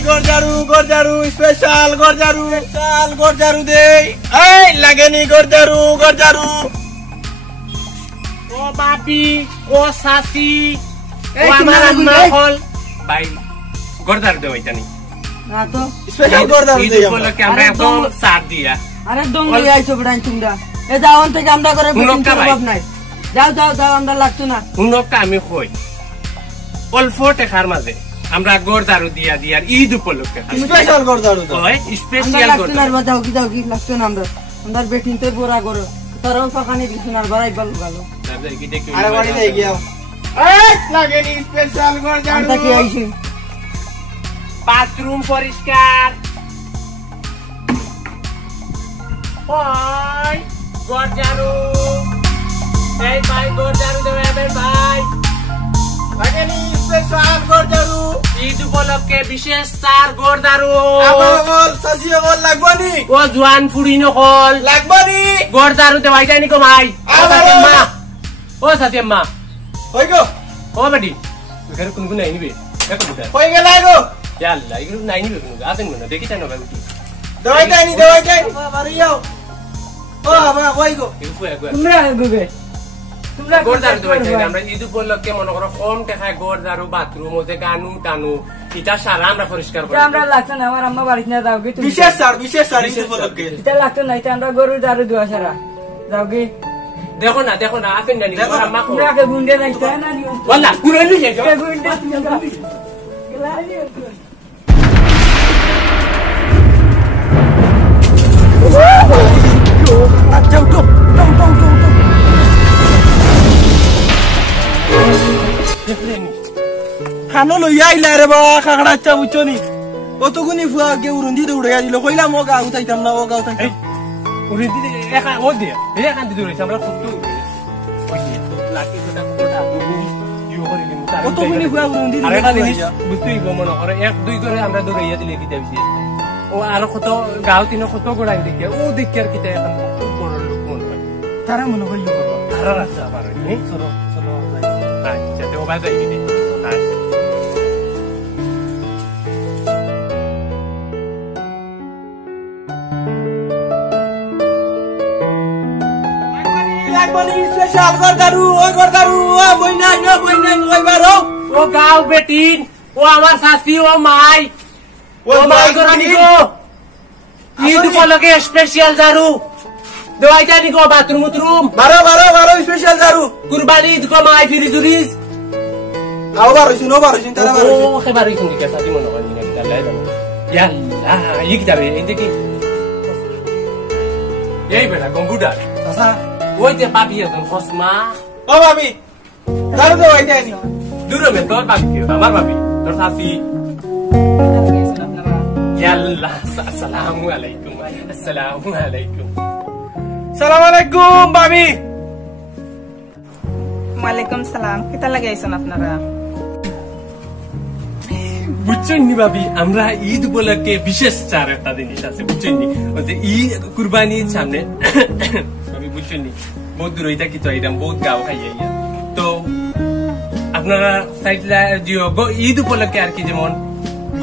গরজারু special গরজারু দেই এই লাগেনি গরজারু ও বাপি ও সাসি ও আমার আম্মা হল ভাই গরজারু দেওয়াই জানি না তো স্পেশাল গরজারু দেই আমরা কি আমরা একদম সার দিয়া আরে দম দিয়ে আইছো বড়াই তোমরা এ যাওন থেকে আমরা করে প্রভাব নাই যাও আমরা লাগতো না হুনকা আমি কই অল্প টাকার মাঝে আমরা গরজারু দিয়া দিয়ার ঈদ উপলক্ষে স্পেশাল গরজারু দাও ওই স্পেশাল গরজারু যাও কি লাগতো না আমরা বেটিনতে পুরা করো তারও ফাখানি দিছুন আর বাড়াই ভালো আরে বাড়ি যাই গিয়া এই লাগেনি স্পেশাল গরজারু আমরা কি আইছি বাথরুম পরিষ্কার ওই গরজারু এই ভাই গরজারু দেবেন ভাই লাগেনি স্পেশাল গরজারু ঈদ উপলক্ষে বিশেষ চার গরজারু আমল সাজিয়ে বল লাগবানি ও জওয়ান ফুড়িনো হল লাগবানি গরজারু দেওয়াই যায়নি গো ভাই ও সাথেম্মা হই গো ও বেটি এখানে কোন কোন আইনিবে দেখো বুঝা হই গেল গো ইয়াল্লা এগুলো নাই নিবে কোন আসেন না দেখি তাই না ভাই দেওয়াই দেয়নি বাড়ি যাও ও বাবা হই গো তোমরা গুবে গরজারু দেওয়াই যায়নি আমরা ঈদ উপলক্ষে মনে করো কম টাকায় গরজারু বাথরুম ওতে গানু টানু এটা সারা আমরা পরিষ্কার করি আমরা লাগতো না আমার আম্মা বাড়িতে না যাও কি তুমি বিশেষ স্যার ঈদ উপলক্ষে এটা লাগতো না এটা আমরা গরু দারু দুয়া সারা যাও কি দেখো না আসেন না দেখো আম্মা কো তোমরা কে গুন্ডে যাইতে না নিও ওয়াল্লাহ পুরো নিয়ে যাও কে গুন্ডে গলালি আচ্ছা উঠো খানো লইয়া আইলা রে বা খাগড়া আচ্ছা বুঝছনি কতগুনি ফুয়া কে উরুন্দি দৌড়ে দিল কইলাম ও গাও তাইতাম না ও গাও তাইতাম ওরে দিদি একা ও দিয়া একা দিদি রইছে আমরা কত ওই লাকি কথা কোটা ইউ করে লিমু তার কতগুনি ফুয়া উরুন্দি দিল আরেকটা জিনিস বুঝতেই গো মনে করে এক দুই করে আমরা দৌড়াইয়া দিলে কি দেবছি ও আর কত গাও তিন কত গোড়াই দেখে ও দেখে আর কিতা এখন বড় লোক মনে হয় তারা মনে হয় ইয়ে করবো তারা রাস্তা পার হইনি চলো আচ্ছা তো বাজাই দিদি আচ্ছা লাগবানি স্পেশাল গরজারু ও বই নাই কইবারো ও গাও বেটিন ও আমার শাশি ও মাই ও মাই গরানি গো ঈদ উপলক্ষে স্পেশাল জারু দেওয়াই জানি গো বাথরুম বারো স্পেশাল জারু কুরবানি ঈদ গো মাই ফিরি জুরিস আও বারোইছিন তারা বারোইছিন ও খে বারোইছিন কি শাশি মনে হয় না কিতা লাই দাও ইয়াল্লা ইক যাবে এতে কি এই বেটা কম্পিউটার আচ্ছা ওই যে পাবি এখন খসমা ও ভাবি জারু দেওয়াই দেয়নি দূরে মে তোর পাবি কি আমার পাবি তোর শাশি ইয়াল্লা আসসালামু আলাইকুম সালাম আলাইকুম ভাবি ওয়ালাইকুম সালাম কিতা লাগাইছেন আপনারা বুঝছেন নি ভাবি আমরা ঈদ উপলক্ষে বিশেষ চার একটা জিনিস আছে বুঝছেন নি ওই যে ঈদ কুরবানির সামনে ভাবি বুঝছেন নি বহুত দূর হইতা কি তো আইতাম বহুত গাও খাইয়া তো আপনারা সাইডলা দিও ঈদ উপলক্ষে আর কি যেমন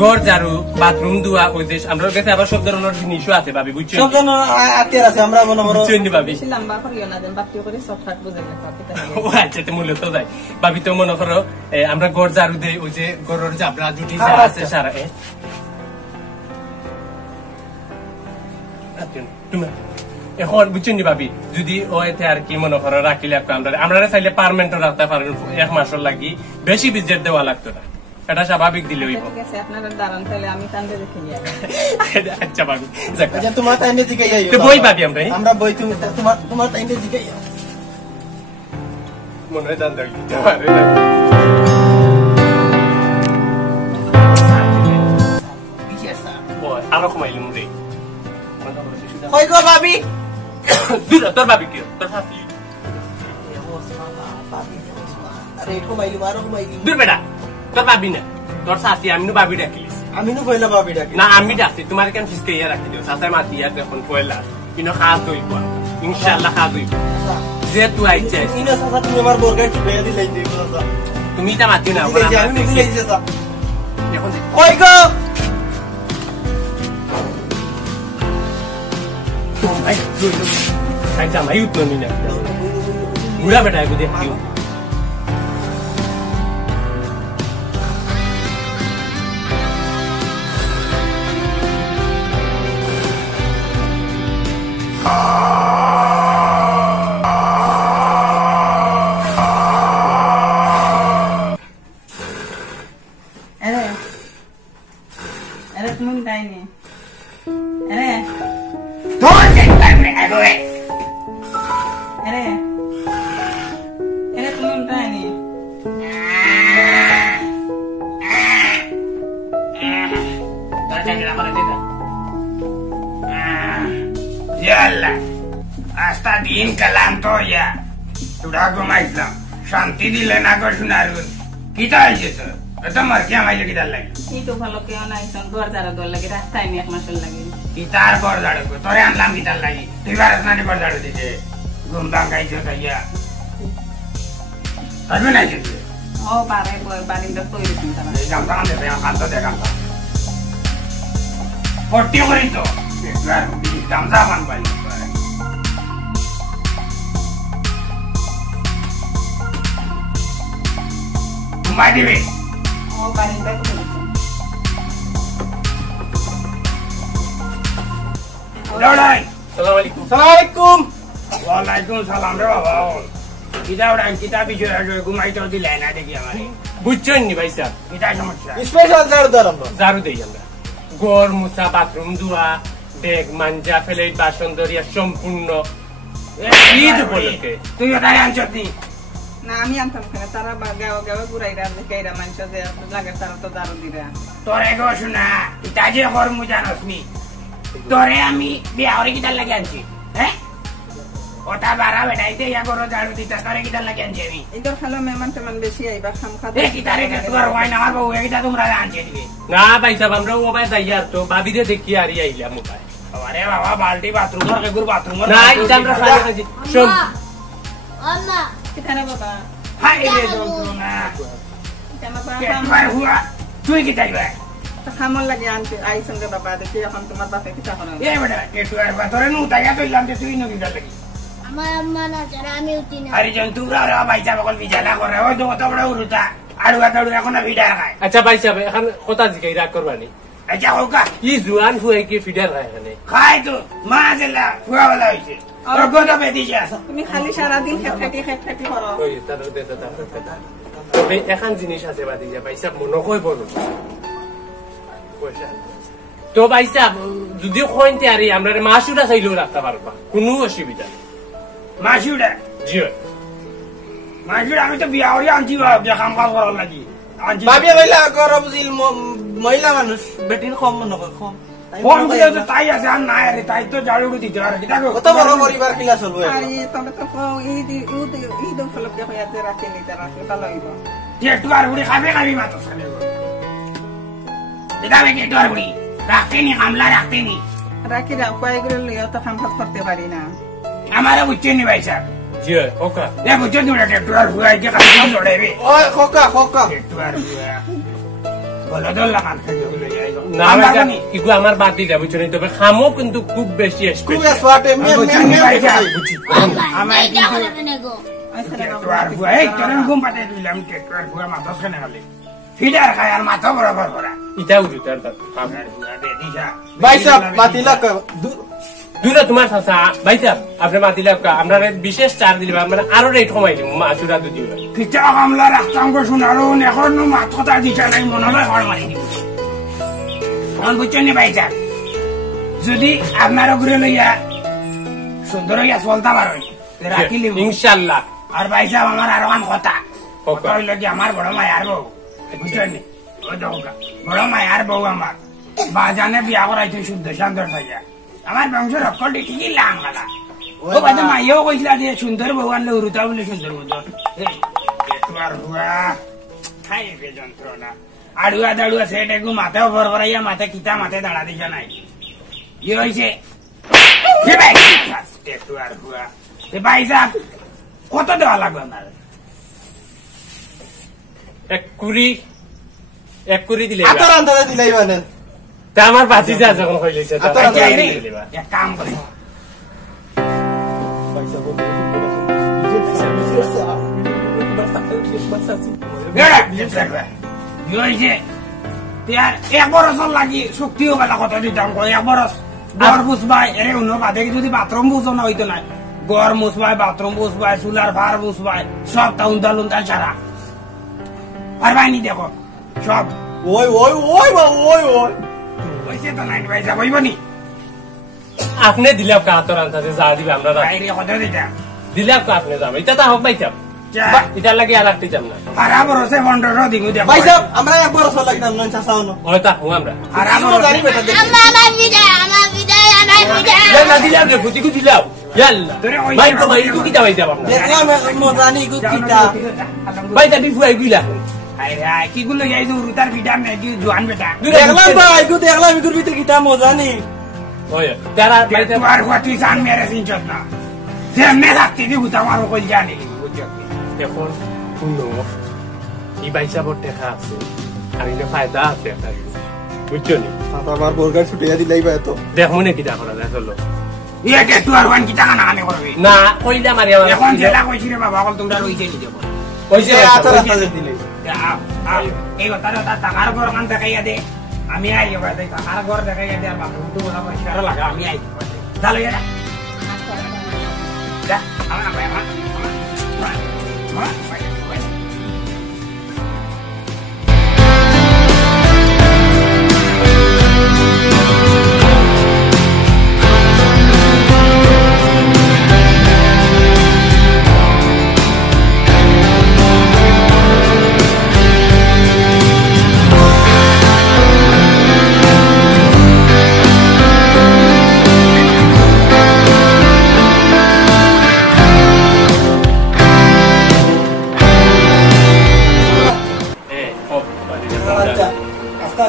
গরজারু বাথরুম দুয়া ওই যে আমরা কাছে আবার সব ধরনের জিনিসও আছে ভাবি বুঝছেন সব জন আত্মীয় আছে আমরা মনে করো বুঝছেন নি ভাবি বেশি লম্বা করিও না দেন বাপটি করে সফট বুঝাই না কিতা ও আচ্ছা তো মূলত যাই ভাবি তো মনে করো আমরা গরজারু দেই ওই যে গরুর জাবরা জুটি যা আছে সারা তুমি এখন বুঝছেন নি ভাবি যদি ও এতে আর কি মনে করো রাখিলে আমরা চাইলে পারমানেন্ট রাখতে পারেন এক মাসের লাগি বেশি বিজেট দেওয়া লাগতো না এটা স্বাভাবিক দিলে হইব ঠিক আছে আপনারা দাঁড়ান তাহলে আমি কান্দে রেখে নিয়ে আচ্ছা ভাবি আচ্ছা তোমার টাইমে দিকে যাই বই ভাবি আমরা বই তুমি তোমার টাইমে দিকে যাই মনে হয় দাঁড়াই আরো কমাইলাম রে কই গো ভাবি তোর ভাবি কি তোর শাশি আরে কমাইলি মারো কমাইলি দূর বেটা তোর ভাবি না তোর শাশি আমি ভাবি ডাকিলিস আমি নো কইলা ভাবি ডাকি না আমি ডাকছি তোমার কেন ফিসকে ইয়া রাখি দিও শাশাই মাতি ইয়া এখন কইলা ইনো খাস হইব ইনশাআল্লাহ খাস হইব যে তুই আইছে ইনো সাসা তুমি আমার বর্গার কি বেয়া দিলাই দিই সাসা তুমি তা মাতি না আমি দিলাই সাসা এখন কই গো Ay, ay, জামাই উঠলো না বুড়া বেটা এগো দেখি Hasta din kalanto ya. Sudah aku maislam. Shanti dile na ko sunarun. Kita aja tu. Itu markia aja kita lagi. Itu kalau kau naik son dua jara dua lagi rasta ini aku masuk lagi. Kita har bor jadu ko. Tore anlam kita lagi. Tiga ratus nani bor jadu dije. Gumbang kai jo kaya. Aduh naik tu. Oh pare boy paling dekat itu sebentar. Gampang deh yang kantor deh gampang. Forty orang itu. Biar di gamsaman balik. Kumai dewi. Oh paling dekat itu. Lordai. Assalamualaikum. Assalamualaikum. Waalaikumsalam रे बाबा kita orang kita bicara जो घुमाई तो दी लेना देखिए हमारे বুঝছেন নি ভাই সাহেব kita समस्या স্পেশাল ঝাড়ু দাও আমরা ঝাড়ু দেই আমরা ঘর মুছা বাথরুম ধোয়া ডেক মাঞ্জা ফেলে বাসন ধরিয়া সম্পূর্ণ ঈদ উপলক্ষে তুই ওটাই আনছত নি না আমি আনতাম কেন তারা গাঁও গাঁও ঘুরাইরা দেখাইরা মানুষ যে লাগে তারা তো দারু দিরা তোরে গো শোনা এটা যে ঘর মুজা নসমি তোরে আমি বিয়ারে কিটা লাগি আনছি হ্যাঁ ওটা বারা বেটাইতে ইয়া করো ঝাড়ু দিতে তোরে কিটা লাগি আনছি আমি ইদর খালো মেহমান টেমান বেশি আইবা খাম খাতে এ কিটা রে তোর ওয়াই না আমার বউ এটা তোমরা আনছি দিবে না ভাই সাহেব আমরা ও ভাই যাইয়ার তো ভাবিরে দেখি আর আইলাম মোবাইল আরে বাবা বালতি বাথরুম আর কেগুর বাথরুম না এটা আমরা ফাইলে কাজি শুন Anna, কিথানে বাবা হাই রে যন্ত্রণা কেন কে বাবা তোমার হুয়া তুই কি চাইবে খামল লাগে আনতে আইসন রে বাবা দেখি এখন তোমার বাপে কিটা করে এ বেটা কে তুই আর তোরে নু তাইয়া কইলাম যে তুই নকি গেল লাগি আমার আম্মা না যারা আমি উঠি না আরে জন্তুরা রে ভাই যা বকল বিজালা করে ওই তো কত বড় উরুতা আড়ুয়া তাড়ুয়া কোন ভিডা খায় আচ্ছা ভাই সাহেব এখন কথা জিগাই রাগ করবানি আচ্ছা হোকা ই জুয়ান ফুয়ে কি ফিডার খায় এখানে খাই তো মা জেলা ফুয়া বলা হইছে আর গোটা বেদি যা তুমি খালি সারা দিন খেট করো ওই তাদের দে তবে এখন জিনিস আছে বাদি যা ভাই সাহেব মনে কই বলো তো ভাই সাহেব যদি কইতে আরি আমরা মাসুরা চাইলেও রাখতে পারবা কোনো অসুবিধা নেই মাসুড়া জি মাসুড়া আমি তো বিয়া হরি আনছি বিয়া কাম কাজ করার লাগি আনছি ভাবিয়া কইলা করো বুঝিল মহিলা মানুষ বেটির কম মনে কর কম ফোন দিয়ে তো তাই আছে আর নাই আরে তাই তো ঝাড়ু দিতে আর কি দেখো কত বড় পরিবার কিলা চলবে আর তবে তো ঈদ উপলক্ষে হইয়া যে রাখি নিতে রাখি ভালো হইব যে একটু আর উড়ি খাবে খাবি মাতো সালে এটা আমি একটু আর উড়ি রাখতে নি কামলা রাখতে নি রাখি রাও কয়েকগুলো লইয়া তো খাম করতে পারি না আমারে বুঝছেন নি ভাই সাহেব জি ওকা এ বুঝছেন নি একটু আর হুয়াই কে কাম জড়ে রে ওই খোকা একটু আর হুয়া বলো দল্লা মান খেতে হলো যাইলো না ভাই ইগু আমার বাদ দিলা বুঝছো নি তবে খামও কিন্তু খুব বেশি খুব স্পেশাল স্মার্ট এমনি আমার এইটা করে নেগো একটু আর হুয়া এই তোর ঘুম পাতে দিলাম একটু আর হুয়া মাথা খানে গেলে ফিডার খায় আর মাথা বরাবর করা ইটা উজু তার ভাই সাহেব মাতিলা দূরে তোমার চাচা ভাই সাহেব আপনি মাতিলা আমরা বিশেষ চার দিলে আমরা আরো রেট কমাই দিব মাসুরা দুদি কিটা কামলা রাখতাম গো শোনারো এখন মাত কথা দিছা নাই মনে হয় ঘর মারি দিব ফোন বুঝছেন নি ভাই সাহেব যদি আপনার ঘুরে লইয়া সুন্দর হইয়া চলতে পারো রাখি লিব ইনশাল্লাহ আর ভাই সাহেব আমার আরো কান কথা Okay. হইল কি আমার বড় মায়ার বউ বুঝছেন নি ওই দেখো বড় মায়ার বউ আমার বাজানে বিয়া করাইছে শুদ্ধ শান্তর থাইয়া আমার বংশ রক্ষলটি ঠিকই লাঙ্গালা ও বাদে মাইয়াও কইছিলা যে সুন্দর বউ আনলে উরুতা বলে সুন্দর বউ একটু আর হুয়া খাই রে যন্ত্রণা আড়ুয়া দাড়ুয়া সেট একটু মাথাও ভর করাইয়া মাথা কিতা মাথায় দাঁড়া দিছে নাই ই হয়েছে একটু আর হুয়া ভাই সাহেব কত দেওয়া লাগবে আপনার এক কুড়ি দিলে আতর আন্দাজে দিলাই মানে তা আমার বাতি যা যখন হয়ে গেছে আতর আন্দাজে এক কাম করি এক বরসর লাগি শক্তিও বেলা কত দিতাম এক বরস গড় বুঝবাই এরে অন্য বাদে যদি বাথরুম বুঝো না হইতো না গড় মুছবাই বাথরুম বুঝবাই চুলার ভার বুঝবাই সব তা উন্দাল উন্দাল ছাড়া পারবাইনি দেখো সব ওই ওই ওই বা ওই ওই পয়সা তো নাই ভাই যাবইব নি আপনি দিলাম কাতর আনতে যা দিবে আমরা বাইরে কত দিতাম দিলাম আপনি যাবো এটা তো হোক পাইতাম এটার লাগে আর রাখতে চাম না হারা বরসে 15 দিমু দেখো ভাই সাহেব আমরা এক বরস লাগতাম না চাচাও না হয়তো হুঁ আমরা হারা জানি বেটা দেখ আম্মা আমার বিদায় আমার বিদায় আমার বিদায় ইয়াল্লা দিলাম রে ফুটি কুটি দিলাম ইয়াল্লা ভাই তো ভাই কি দাও যাব আমরা দেখলাম মজানি গুতিটা ভাই তা বিফু আই গিলা আই কি গুলো যাই দূর তার ভিডিও মে কি জোয়ান বেটা দেখলাম ভাই গু দেখলাম ইগুর ভিতরে কিটা মজানি ওই তারা ভাই তোমার কথা জান মেরে সিনচত না যে মে রাখতে দি গুতা আমার কই জানি এখন শুনো এই পয়সা বড় টাকা আছে আর এটা ফায়দা আছে একটা বুঝছো নি আমার বর্গার ছুটিয়া দিলাই ভাই তো দেখো নে কি দা করা যায় চলো ইয়ে তুই আর ওয়ান কি টাকা না আনে করবি না কইলা মারি আমার এখন যেটা কইছি রে বাবা কল তোমরা রইছে নি দেখো কইছে আচ্ছা রাস্তা দিলে এই কথা টাকার ঘর মান দেখাইয়া দে আমি আই এবার দেখ টাকার ঘর দেখাইয়া দে আর বাবা তো বলা পয়সা লাগা আমি আই চলো এরা যা আমরা ভাই মা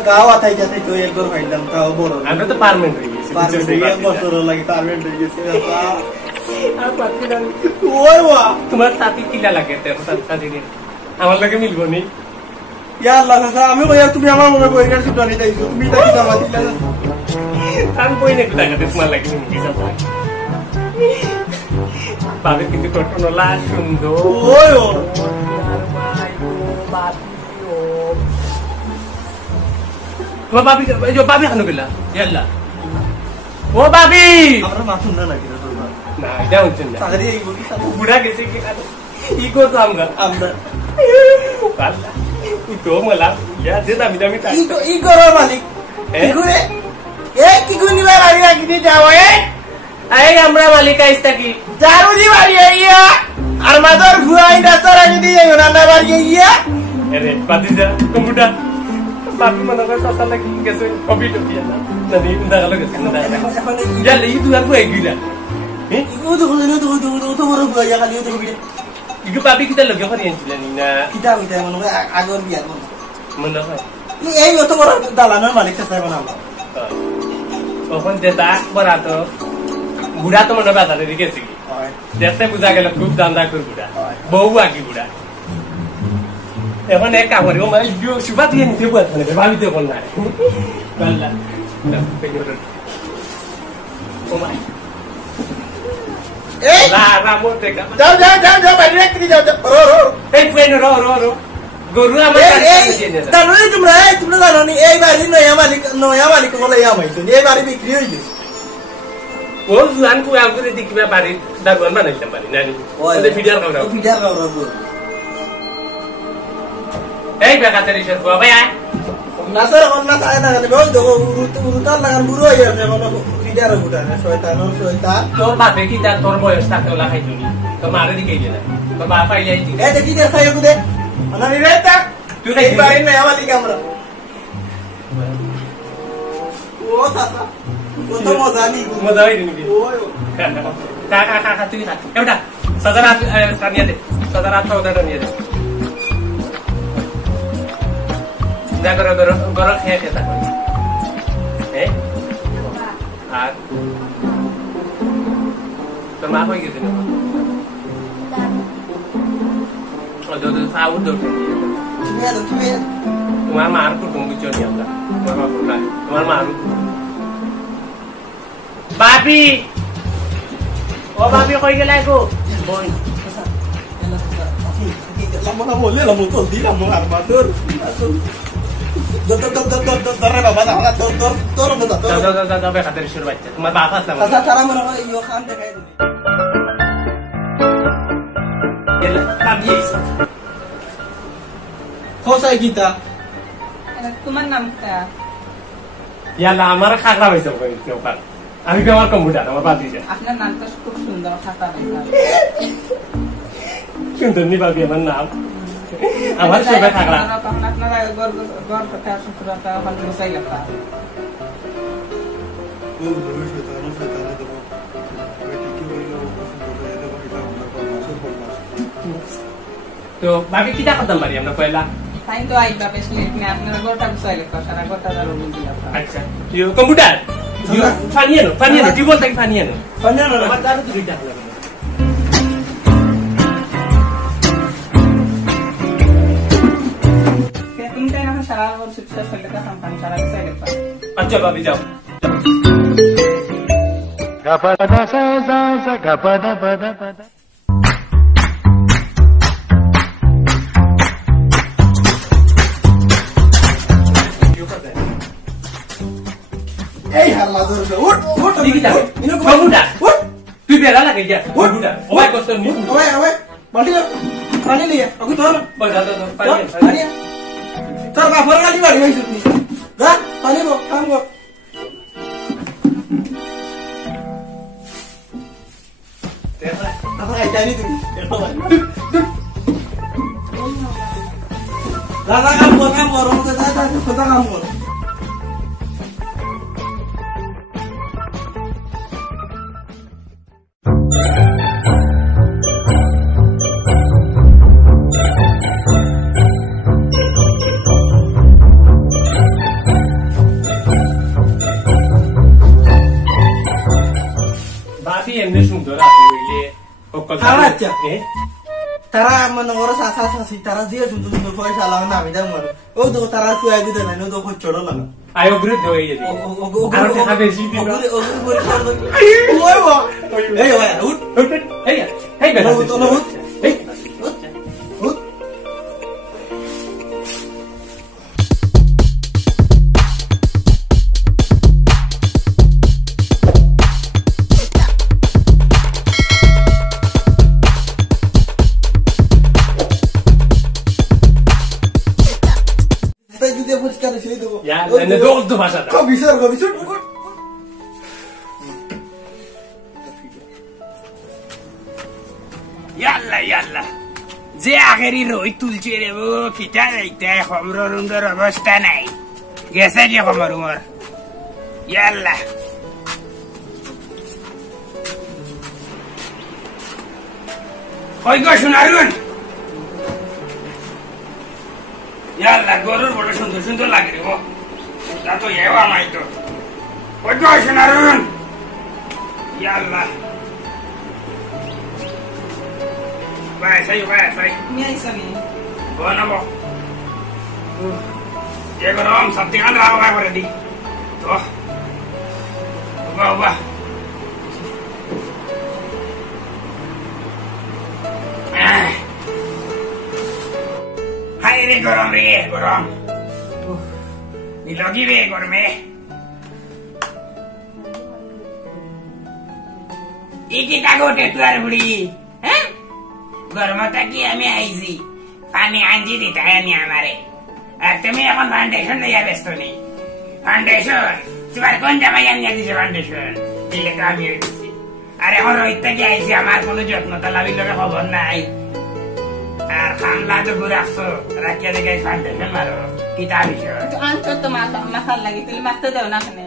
গাও আতাই যাতে তো একবার ফাইলাম তাও বড় আমরা তো পারমেন্ট হয়ে গেছি এক বছর লাগে পারমেন্ট হয়ে গেছে আর পাচ্ছি না ওই ওয়া তোমার সাথে কিলা লাগে তেরো সাথে দিন আমার লাগে মিলবো নি ইয়া আল্লাহ কাকা আমি কইয়া তুমি আমার মনে বইগার ছুটানি দাইছো তুমি তাকি জামা দিলা আমি কই না কুদা কাতে তোমার লাগে নি কি সাথে বাবে কিন্তু কটন লা সুন্দর ওই ও তোমার বাবি जो বাবি খানো গেলা ইয়াল্লা ও বাবি আমরা মাথুন না নাকি রে তোর না এটা হচ্ছে না তাহলে এই বলি বুড়া গেছে কি খানো ইগো তো আমরা আমরা আল্লাহ তো मला या दे दामी दामी ता ই করো মালিক কি করে এ কি গুনি বাড়ি রাখি যাও এই আমরা মালিক আইস্তা কি জারুজি বাড়ি আইয়া আর মাদর ভুয়াই রাস্তা রাখি দিয়ে না না বাড়ি আইয়া আরে পাতিজা কম্পিউটার বাপি মনে করে সাসা লাগি গেছে কম্পিউটার দিয়া না নানি উন্দা গেল গেছে না ইয়া লে ইদু আর কই গিলা ও তো তো বড় ভুয়া খালি তো বিড়ে ইগু বাপি কিটা লগে করে আনছিল নি না কিটা হইতা মনে আগর বিয়া মনে হয় এই অত বড় দালানের মালিক চাই বানাম তখন যেটা বড় তো বুড়া তো মনে বাজারে গেছে কি দেখতে বুঝা গেল খুব দান্দা করে বুড়া বউ আকি বুড়া এখন এক কামড়ে ও মানে সুবা দিয়ে নিতে বলতে হবে ভাবি তো কোন না বাল্লা ও মাই এই লা রামো দেখা যাও বাইরে রাখতে যাও রো এই ফেন রো গরু আমার কাছে নিয়ে জানো তোমরা জানো নি এই বাড়ি নয়া মালিক বলে আমাইছো এই বাড়ি বিক্রি হয়ে গেছে ও জান কো আগরে দেখিবা বাড়ি দাগুন বানাইতাম পারি নানি ওই ভিডিও কাউরা এই বেকাতের ইশার বাবা ভাই না স্যার অন্য কাজ না করে ওই দেখো উরুতার লাগান বুড়ো হয়ে যাবে মানে ফিডার উঠা শয়তান তোর বাপে কি তার তোর বয়স থাকতে ওলা খাইতুনি তো মারে দিকে গেলা তো বাপ আইলে আইতি এই দেখি দে খাইও দে না নি রেতা তুই এই বাড়ি নয়া মালিক আমরা ও সাসা ও তো মজা নি মজা হইনি নি ওই কা তুই খা কেউটা সাদারাত সানিয়া দে সাদারাত সাউদাটা নিয়ে দে যা গরো খেয়ে খেতা হ্যাঁ আর তোর মা কই গেছে না ও দো সাউদ দো তুমি তোমার মার কুটুম বুঝছো নি আমরা তোমার মার বাপি ও বাপি কই গেলাই গো বই Lama boleh lah mau tol tidak mau armatur. Dor Bapak tak dor betul. Tahu kata disuruh baca. Cuma batas nama. Tata cara mana yo kan teh kayak. Pagi. Kau saya kita. তোমার নামটা ইয়ালা আমার খাগড়া হয়েছে ওখানে আমি কি আমার computer আমার বাদ দিয়ে আপনার নামটা খুব সুন্দর খাতা সুন্দর নি বাবি আমার নাম আমার সবাই খাগড়া তখন আপনারা গর্ব কথা শুনতে হল বসাই লাগতা তো বাবি কিটা করতাম পারি আমরা পয়লা তাই তো আইবা বেশ লেট নে আপনারা গোটা বসাই লাগতা সারা গোটা দারো বুঝি লাগতা আচ্ছা ইউ কম্পিউটার ইউ ফানিয়ানো তুই বলতে ফানিয়ানো আমার দারো তুই যা তুমি তাই না সারা বছর শেষ হলে কাম সারা বসাই লাগতা আচ্ছা বাবি যাও gapada sa gapada pada pada এই armatur উঠ দিদি যাও কম্পিউটার তুই বেরা লাগে যা কম্পিউটার ওই কষ্ট নি ওই মাটি পানি নিয়ে aku তোর দাদা পানি তোর কাপড় গালি বাড়ি হইছ নি যা পানি গো কাম গো apa kayak jadi tuh Lala kamu orang kita kota kamu Babi emne sundo ra koile Karacha. Tara menengor sasa si tara dia sundu foi salang na midang mar. Oh do tara su agu de no do ko choro lang. ayo group do ye aro te habe si di Oi wa. Hey wa ut. hey beta Ut. Ya, dan dog tuh masa. Kau bisa. Yalla. যে আগেরই রই তুলছে রে ও কিটা যাইতে খমর রুন্দর অবস্থা নাই গেছে যে খমর উমর ইয়াল্লা কই গো শোনারুন ইয়াল্লা গরুর বড় সুন্দর লাগে রে ও তা তো এওয়া নাই তো কই গো শোনারুন ইয়াল্লা Vai, sai. Minha isso aí. Boa, não vou. Diego, não, só tem andar lá agora ali. Tô. Oba. Hai, gorom. Nilogi be, gorme. Iki kagote tuar budi. Hah? গরমটা কি আমি আইছি পানি আনছি দিতে হয়নি আমারে আর তুমি এখন ফাউন্ডেশন দিয়ে ব্যস্ত নেই ফাউন্ডেশন তোমার কোন জায়গায় আনিয়ে দিছে ফাউন্ডেশন দিলে তো আমি দিচ্ছি আর এখন রইতে কি আইছি আমার কোনো যত্ন তালাবির লোকের খবর নাই আর খামলা তো ঘুরাচ্ছ রাখিয়া দেখে ফাউন্ডেশন মারো কি তা বিষয় আনছো তো মাথার লাগি তুমি মারতে দাও না কেন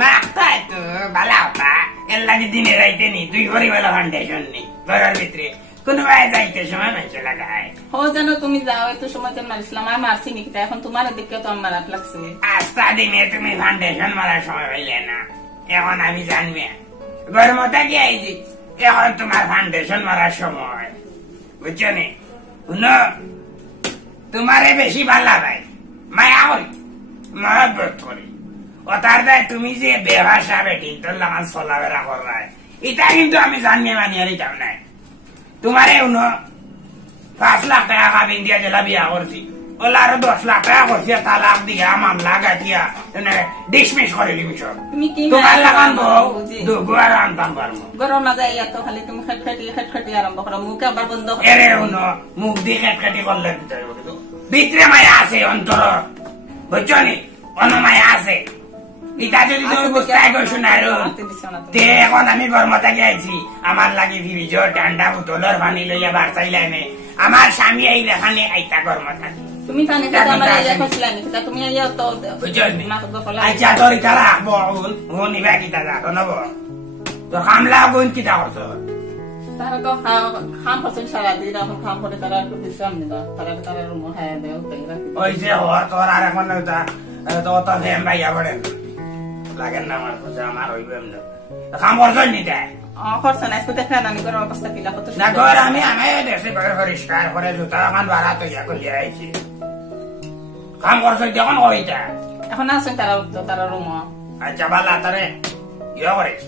মাখতাই তো ভালো হতা এর লাগে দিনে রাইতে নি তুই ঘরে বেলা ফাউন্ডেশন নি ঘরের ভিতরে কোন ভাই যাইতে সময় মাইছে লাগায় হো জানো তুমি যাও এত সময় তো মারছিলাম আর মারছি নাকি এখন তোমার দেখে তো আমার রাত লাগছে আস্তা দিনে তুমি ফাউন্ডেশন মারার সময় হইলে না এখন আমি জানবে গরমটা কি আইছি এখন তোমার ফাউন্ডেশন মারার সময় বুঝছো নি শুনো তোমারে বেশি ভালো ভাই মায়া করি মহব্বত করি ও তার দায় তুমি যে বেভাষা বেটি তোর লাগান চলাফেরা করায় এটা কিন্তু আমি জানিয়ে মানিয়ে যাও নাই তোমারে উনো 5 লাখ টাকা কাবিন দিয়া জেলা বিয়া করছি ওলা আরো 10 লাখ টাকা করছি তালাক দিয়া মামলা গাঠিয়া ডিসমিস করে দিবি সব তুমি কি তোমার লাগান বউ দুগুয়ার আনতাম পারবো গরম না যায় এত খালি তুমি খেটখেটি আরম্ভ করো মুখ আবার বন্ধ করো এরে উনো মুখ দিয়ে খেটখাটি করলে ভিতরে মায়া আছে অন্তর বুঝছো নি অন্য মায়া আছে ইটা যদি তুমি বুঝতে গেছো না তে এখন আমি গরমতা গিয়েছি আমার লাগে ফ্রিজ ঠান্ডা বোতলের পানি লইয়া বার চাইলামে আমার স্বামী আইলে খানে আইতা গরমতা তুমি জানি যে আমার ইয়া কইছিলা নি তুমি ইয়া তো বুঝছো নি আচ্ছা তোর ইটা রাখবো ও নিবা কিটা রাখো নব তো কামলা গুণ কিটা করছো তারা তো খাম পছন্দ সারা দিন এখন খাম করে তারা একটু বিশ্রাম নিবা তারা রুম হায়া দেও তাই রাখি ওই যে ওর তোর আর এখন তো তো হেম ভাইয়া বলেন লাগেন না আমার খুঁজে আমার হইবে এমনি কাম করছো নি দেয় খরচ নাই স্কুতে খেয়ে আমি করে অবস্থা কিলা কত না ঘর আমি দেশে ঘর পরিষ্কার করে জুতা এখন ভাড়া তো ইয়া করে আইছি কাম করছো যখন হইতা এখন আসেন তারা রুম আচ্ছা বালা তারে ইয়া করিস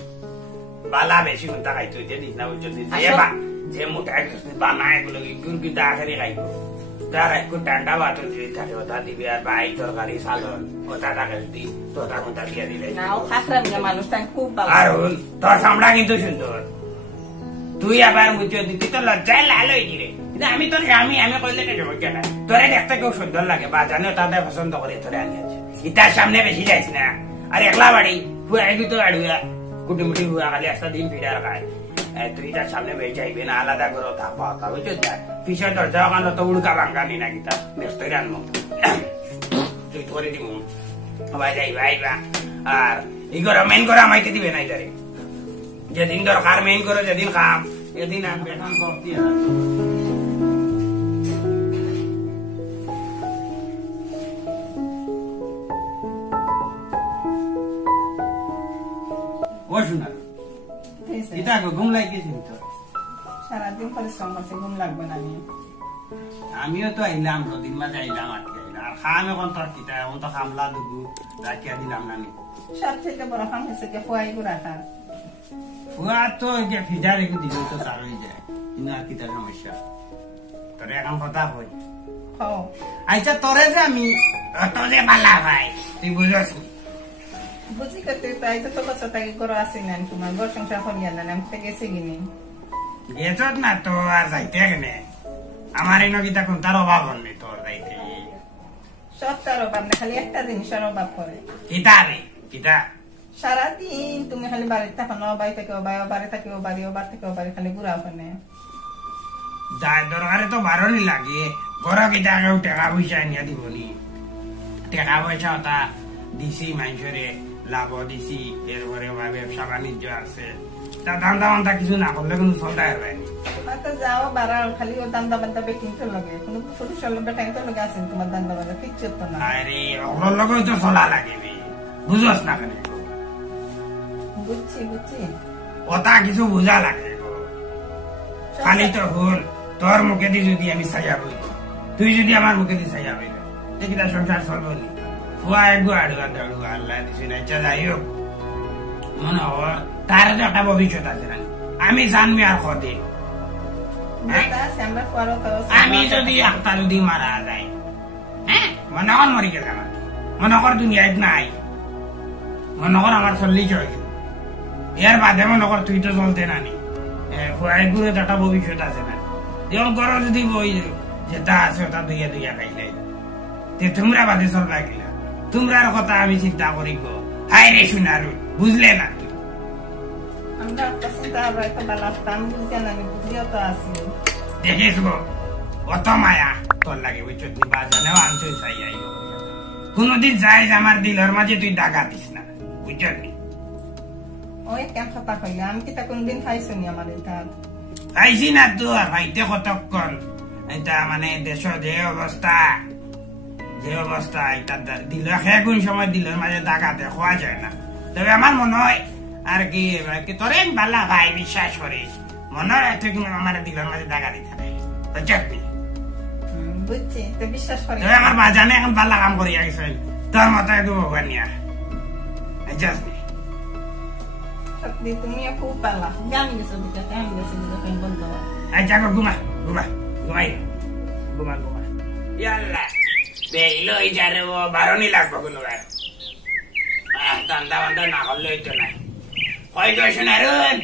বালা বেশি উন্তা খাইতো যে দিস না বুঝছো যে মোটা বানায় এগুলো কি দাখারি খাইতো তার একটু ঠান্ডা বাতর দিয়ে থাকে ওটা দিবি আর বাই তরকারি সালন ওটা টাকা দি তোটা মোটা দিয়ে দিলে না ও খাসরা মিয়া মানুষটা খুব ভালো আর তোর সামলা কিন্তু সুন্দর তুই আবার বুঝছো দিদি তো লজ্জায় লাল হয়ে গিরে কিন্তু আমি তোর আমি কইলে কেন তোরে দেখতে কেউ সুন্দর লাগে বা জানে তাদের পছন্দ করে তোরে আনিয়েছে ইতার সামনে বেশি যাইছি না আর একলা বাড়ি হুয়াই তো আড়ুয়া কুটুমুটি হুয়া খালি একটা দিন ফিরার খায় তুই তার সামনে বেয়ে যাইবে না আলাদা করে থাকবা বুঝছো পিছনে দরজা ওখানে তো উড়কা ভাঙ্গানি না কিতা ব্যস্ত আনবো তুই করে দিব সবাই যাইবা আইবা আর এই করে মেন করে আমাইতে দিবে না ইদারে যেদিন দরকার মেন করে যেদিন খাম এদিন আনবে খাম করতে ও শোনা এটা ঘুম লাগিয়েছি তো সারাদিন পরিশ্রম করছে ঘুম লাগবে না আমিও তো আইলাম দিন মাঝে আইলাম আটকে আর খাম এখন তোর কিতা এখন তো খামলা দুগু রাখিয়া দিলাম না সব থেকে বড় কাম হয়েছে যে ফুয়াই গুড়া খান ফুয়া তো যে ফিডার একটু দিলে তো তার হয়ে যায় কিন্তু আর কিতা সমস্যা তোর এখন কথা হই আচ্ছা তোরে যে আমি অত যে বালা ভাই তুই বুঝস বুঝি করতে তাই তো কথা তাই করো আসি না তোমার ঘর সংসার করিয়া না আমি থেকে গেছি কিনি গেছত না তো আর যাইতে কেনে আমার এই নগিতা কোন তার অভাব নেই তোর যাইতে সব তার অভাব না খালি একটা জিনিসের অভাব করে কিতা রে কিতা সারাদিন তুমি খালি বাড়িতে থাকো না বাড়ি থেকে বাড়ি থেকে বাড়ি বার থেকে বাড়ি খালি ঘুরা ওখানে যার দরকারে তো বারণই লাগে বড় কিতা কেউ টাকা পয়সা নিয়ে দিবনি টাকা পয়সা ওটা দিছি মানুষরে লাভ দিছি এরপরে ব্যবসা বাণিজ্য আছে তা দান্দা বান্দা কিছু না করলে কিন্তু চলতে হবে তো যাও বাড়া খালি ও দান্দা বান্দা বেটিং তো লাগে কোনো পুরুষের বেটাং তো লাগে আছেন তোমার দান্দা বান্দা কিচ্ছু তো না আরে ওগুলোর লগে তো চলা লাগে বুঝস না কেন বুঝছি ওটা কিছু বুঝা লাগে খালি তো হল তোর মুখে দিয়ে যদি আমি ছাইয়া বই তুই যদি আমার মুখে দিয়ে ছাইয়া বই দেখিটা সংসার চলবো নি ফুয়া একগু আড়ুয়া দাড়ুয়া আল্লাহ দিছি না ইচ্ছা যাই হোক মনে হওয়া তার তো একটা ভবিষ্যৎ আছে না আমি জানবি আর কদিন আমি যদি একটা যদি মারা যায় হ্যাঁ মনে কর মরি গেলাম মনে কর দুনিয়ায় নাই মনে কর আমার 40 হয়েছে এর বাদে মনে কর তুই তো চলতে নানি ফুয়াইগুলো একটা ভবিষ্যৎ আছে না যেমন করো যদি বই যেটা আছে ওটা দুইয়া খাইলে তোমরা বাদে চলবা গেলা তোমরা কথা আমি চিন্তা করি গো হাই রে শুনারু বুঝলে না দেখিস গো অত মায়া তোর লাগে বুঝছো তুই বাজানেও আনছো চাই আইব কোনদিন যাই আমার দিলের মাঝে তুই দাগা দিস না বুঝছো নি ওই কেন কথা কইলা আমি কি তা কোনদিন খাইছো নি আমার এটা খাইছি না তো আর ভাইতে কতক্ষণ এটা মানে দেশ যে অবস্থা এটা দিল কোন সময় দিলের মাঝে দাগাতে খোয়া যায় না তবে আমার মনে হয় আর কি তোরে বালা ভাই বিশ্বাস করিস মনে হয় তুই আমার দিলের মাঝে দাগা দিতে বুঝছি তো বিশ্বাস করি আমার বাজানে এখন বালা কাম করি গেছে তোর মতো একটু ভগবান নিয়া সত্যি তুমিও খুব পালা জানি গেছো দিকে আমি গেছি বন্ধ ঘুমাই ঘুমান ঘুমান ইয়াল্লা বেইলো ইজারে ও বারোনি লাগবো কোনো বার দান্দা বান্দা না করলে হইতো নাই হয়তো শোনারুন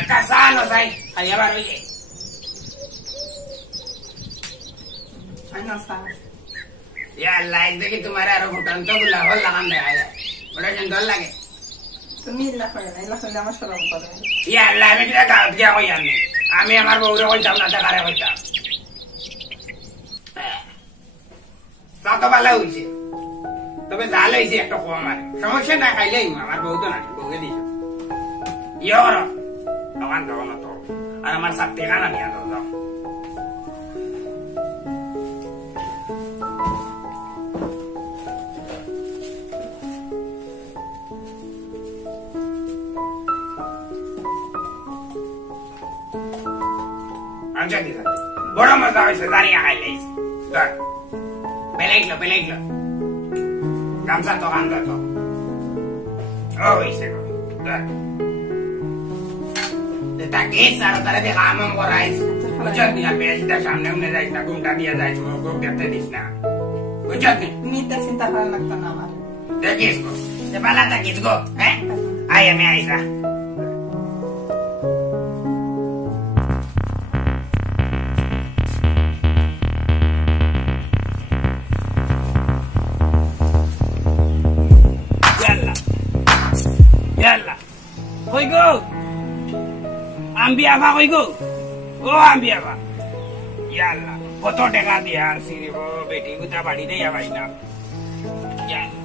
একটা সান ওসাই খাইয়া বার হইলে ইয়াল্লা এক দেখি তোমার আরো ফুটন্ত গুলা হল লাগান দেখা যায় ওটা সুন্দর লাগে তুমি ইল্লা করে না, ইল্লা করলে আমার সরম করে। ইয়াল্লা আমি কিনা গাঁত গিয়া কই আনি আমি আমার বউরে কইতাম না টাকারে কইতাম তা তো ভালো হয়েছে তবে জাল হয়েছে একটা কম আমার সমস্যা না খাইলেই আমার বউ তো না বউকে দিয়েছ ইয়ে করো দোকান দেবো না তো আর আমার সাথে খানা নিয়ে তো যাও আচ্ছা ঠিক আছে বড় মজা হয়েছে দাঁড়িয়ে খাইলেইছে ধর Peligro. Gamsa tocando todo. Oh, y se lo. Está aquí, Sara, te dejamos por ahí. Muchos días, pero সামনে উনে যাইছ না ঘুমটা দিয়ে যাইছ ঘুম দেখতে দিস না বুঝছনি মিটা চিন্তা করা লাগতো না আমার দেখিস গো যে বালা দেখিস গো হ্যাঁ আই আমি আইসা Koi go, ambiaba koi go, oh ambiaba, yalla, foto teka dia sini bo beti ku ta badi deh ya bhai na, yalla,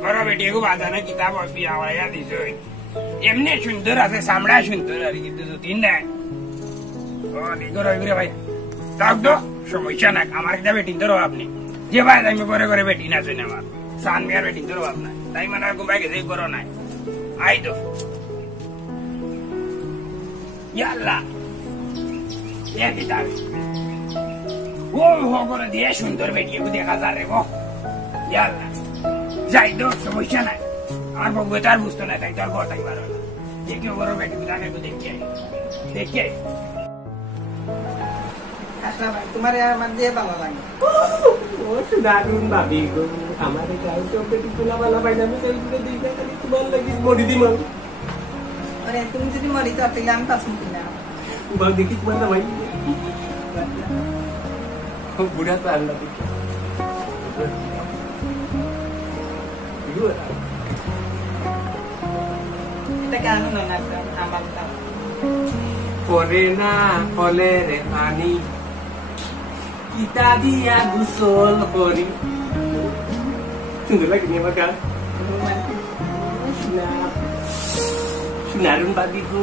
boro beti ku badana kita bo biawa ya disoi, emne sundar ase samra sundar ari gitu tu tinda, oh digoro bhai, tak do, সমস্যা না আমার একটা বেটি ধরো আপনি যে ভাই আমি পরে করে বেটি না শুনে আমার সান মিয়ার বেটি ধরো আপনার তাই মানে ঘুমাই গেছে করো নাই আই তো Yalla, ya kita, oh করে দিয়ে সুন্দর বেটিয়ে দেখা যাবে গো, yalla, যাই তো সমস্যা নাই, আমার বউ তার বুঝতো না তাই তার কথাই ভালো না, দেখি বড় বেটি তাকে তো দেখি, আচ্ছা ভাই তোমার আমার দিয়ে ভালো লাগে, ও দারুণ ভাবি গো, আমার গায়ে তো বেটি তোলা ভালো পাই না আমি সেই দিকে দিকে খালি তোমার লাগি মরি দিমাম আরে তুমি যদি মরি তো তাহলে আমি পাসুন কিনা বাবা দেখি তোমার না ভাই খুব বুড়া তো আল্লাহ দেখি এটা কেন নয় না আমার পরে না কলে রে পানি কিতা দিয়া গুসল করি সুন্দর লাগে নি আমার গান Sunarun babi ko.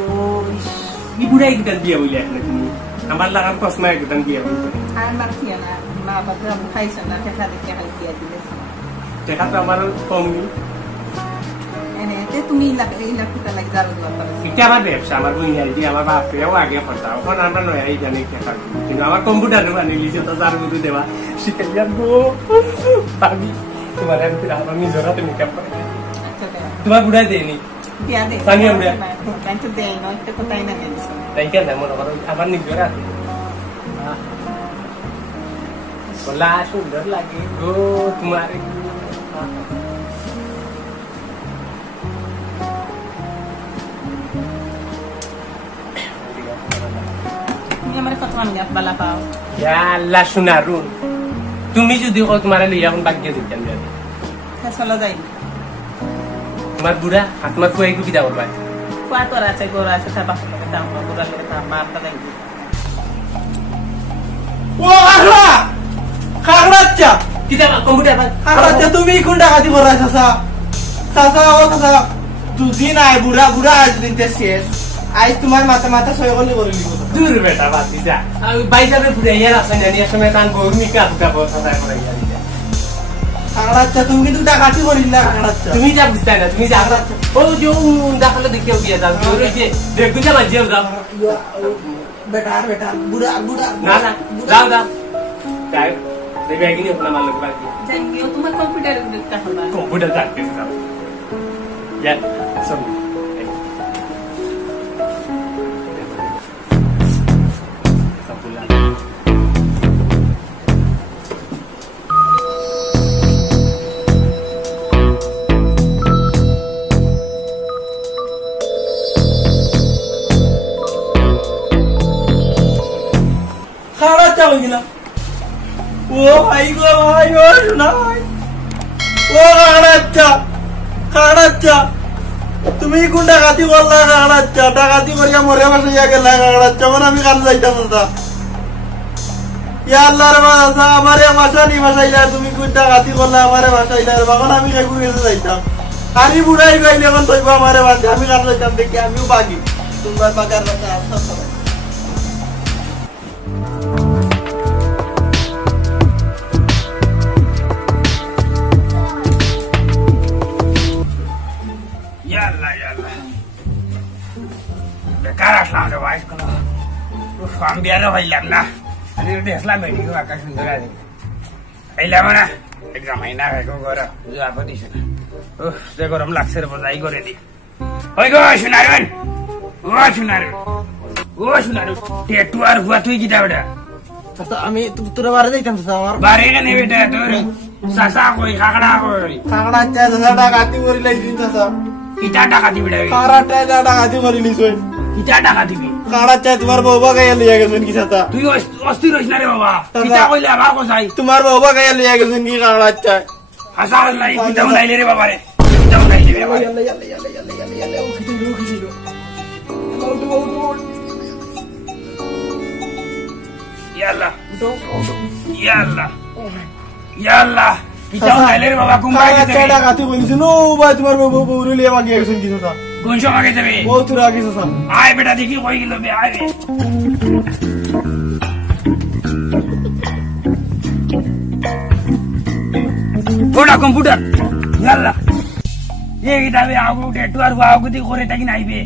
Ibu dah ikutan dia boleh nak ni. Amal lah kan kosma ikutan dia boleh. Ang martiya na mapatram kaisa na kahit kahit dia diles. Cakap tu amal komi. Ene, te tumi ilak kita lagi daru dua para. Itu amal ব্যবসা আমার বই নাই dia আমার বাপ পেও আগে পড়তা এখন আমরা নয় এই জানি কি কাজ কিন্তু আমার কম্পিউটার মানে লিজে তো জার বুঝু দেবা শিখাইয়া গো বাবি তোমার আমি ফির আমি জোরাতে মেকআপ করে তোমার বুড়া দেনি Dia deh. Sani yang dia. Bantu deh, no itu kota ini nih. Thank you, namun orang apa nih juara? Bola sudah lagi, go kemarin. Ini mereka tuan lihat balapau. Ya lah sunarun. Tumi jadi kau kemarin lihat pun bagian sih kan dia. Kesalahan jadi. Mat budak, atmat kue itu tidak berbaik. Kue itu rasa gue rasa sabak kita budak kita marta lagi. Wah, karaja. Tidak pak, kamu dapat. Karaja tu mi kunda kati boras sasa oh sasa. Tu zina ay budak aja dintesis. Ais tu mana mata soalnya kau ni boleh lihat. Dur beta pak bisa. Baik tapi budaya rasanya dia semetan bau nikah bukan bau sasa budaya dia. Karaja tu mi tu dah kati boleh lihat karaja. তুমি যা বুঝতে না তুমি যা ও যে দেখালে দেখিও গিয়ে যাও ওরে যে দেখুন যা বাজিও যাও বেটা বুড়া না না যাও যাও যাই দেবে একদিন আপনার মাল লাগবে Jangan yo তোমার কম্পিউটার দেখতে হবে কম্পিউটার যাচ্ছে যাও ইয়া সব ভাই গো ভাই ও শোনা ভাই ও কাকড়াচ্চা তুমি কোন ডাকাতি করলা কাকড়াচ্চা ডাকাতি করিয়া মরে বসে গেলা কাকড়াচ্চা মানে আমি কান যাইতাম না ইয়া আল্লাহর বাসা আমারে ভাষা নি ভাষাইলা তুমি কোন ডাকাতি করলা আমারে ভাষাইলা তখন আমি কেকু গেছে যাইতাম আরে বুড়াই গাইলে এখন তৈবা আমারে বাঁধে আমি কান যাইতাম দেখি আমিও বাগি তোমার বাগার বাচ্চা আসতে বেকার আসলাম রে ভাই কোনো ফার্ম বিয়ারও হইলাম না আমি দেখলাম এদিকে আকাশ সুন্দর আছে হইলাম না একদম মাইনা খাইকো গরম যাবো দিছে না যে গরম লাগছে রে বোঝাই করে দি ওই গো শুনারুন ও শুনারুন টেটু আর হুয়া তুই কিটা বেটা আমি তোর বারে যাইতাম আমার বারে কেন বেটা তোর সাসা কই কাকড়া কাকড়াচ্চা ডাকাতি করি লাইছিস চাচা কিটা টাকা দিবি রে কারাটা ডাকাতি করি নিছই কিটা টাকা দিবি কাকড়াচ্চা তোমার বউবা গাইয়া লইয়া গেছেন কি চাচা তুই অস্থির হইস না রে বাবা কিটা কইলে আমার কোসাই তোমার বউবা গাইয়া লইয়া গেছেন কি কাকড়াচ্চা হাসা নাই কিটা উনাইলে রে বাবা রে কিটা উনাইলে রে বাবা ইয়াল্লাহ কিটা উনাইলে রে বাবা কুম্বাই কাকড়াচ্চা ডাকাতি কইছিস নো ভাই তোমার বউ লইয়া মাগিয়া গেছেন কি চাচা কোন সময় আগে যাবে ও তোর আগে চাচা আয় বেটা দেখি কই গেল বে আয় রে ওটা কম্পিউটার ইয়াল্লাহ এই কিতাবে আগু টেটু আর আগুতি করে থাকি নাইবে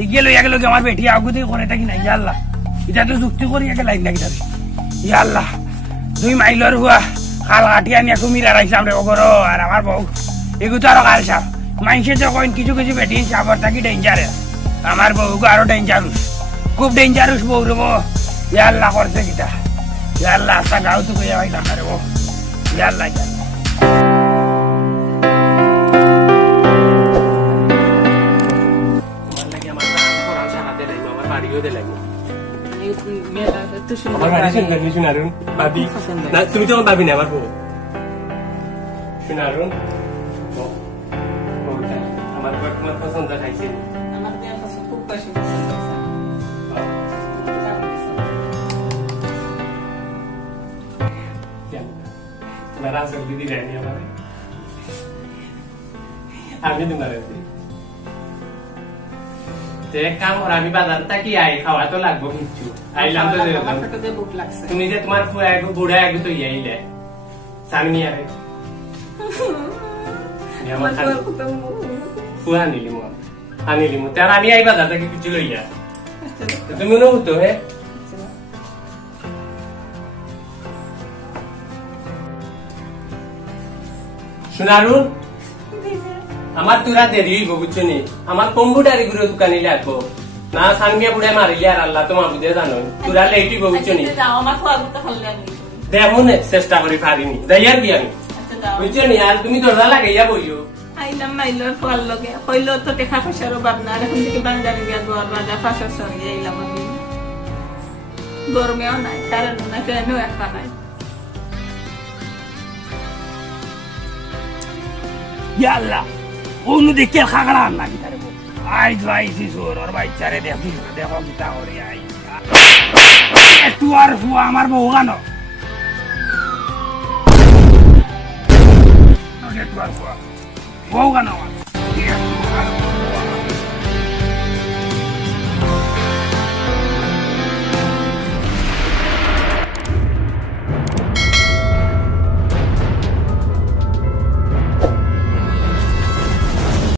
এই গেল আমার বেটি আগুতি করে থাকি নাই ইয়াল্লাহ এটা তো যুক্তি করি একে লাইন লাগি যাবে ইয়াল্লাহ 2 মাইলর হুয়া খাল কাটিয়া নিয়ে কুমিরা রাখলাম রে ওগর আর আমার বউ এগু তো আরো কাল সাপ মাইনসে তো কইন কিছু বেটি সাপর থাকি ডেঞ্জারাস আমার বউকে আরো ডেঞ্জারাস খুব ডেঞ্জারাস বউ রে বউ ইয়াল্লাহ করছে কিটা ইয়াল্লাহ আস্তা গাও তো কইয়া ভাইলাম রে বউ ইয়াল্লাহ তুমি তো ভাবি না আমার বউ শুনারুন আমার তোমার পছন্দ খাইছে আমার দেয়া পছন্দ খুব বেশি পছন্দ তোমার আসল দিদি রানি আমার আমি তোমার এক কাম কর আমি বাজার থাকি আই খাওয়া তো লাগবো কিচ্ছু আইলাম তো তুমি যে তোমার বুড়া একটু তো আইলে সামনে আরে ফুয়া আনিলিমু তার আমি আই বাজার থেকে কিছু লইয়া তুমি নো হতো হে শুনারুন আমার তুরা দেরি হইব বুঝছো নি আমার কম্পিউটারি গুলো দোকানে লাগবো না সাংমিয়া বুড়ে মারিলে আর আল্লাহ তোমার বুঝে জানো তুরা লেট হইব বুঝছো নি দেখুন চেষ্টা করি পারিনি যাইয়ার কি আমি বুঝছো নি আর তুমি দরজা লাগাইয়া বইও আইলাম মাইলর ফল লগে কইলো তো টাকা পয়সার অভাব না এখন থেকে বাঙ্গালি গিয়া গোয়ার বাজার পাশের সঙ্গে আইলাম আমি গরমেও নাই কারণ না ফ্যানও একটা নাই ইয়াল্লাহ ওনু দেখে খাগড়া না কি তারে আই যাইছি সোর আর বাচ্চারে দেখো কিটা করে আই তুই আর ফুয়া আমার বউ গানো তুই আর ফুয়া বউ গানো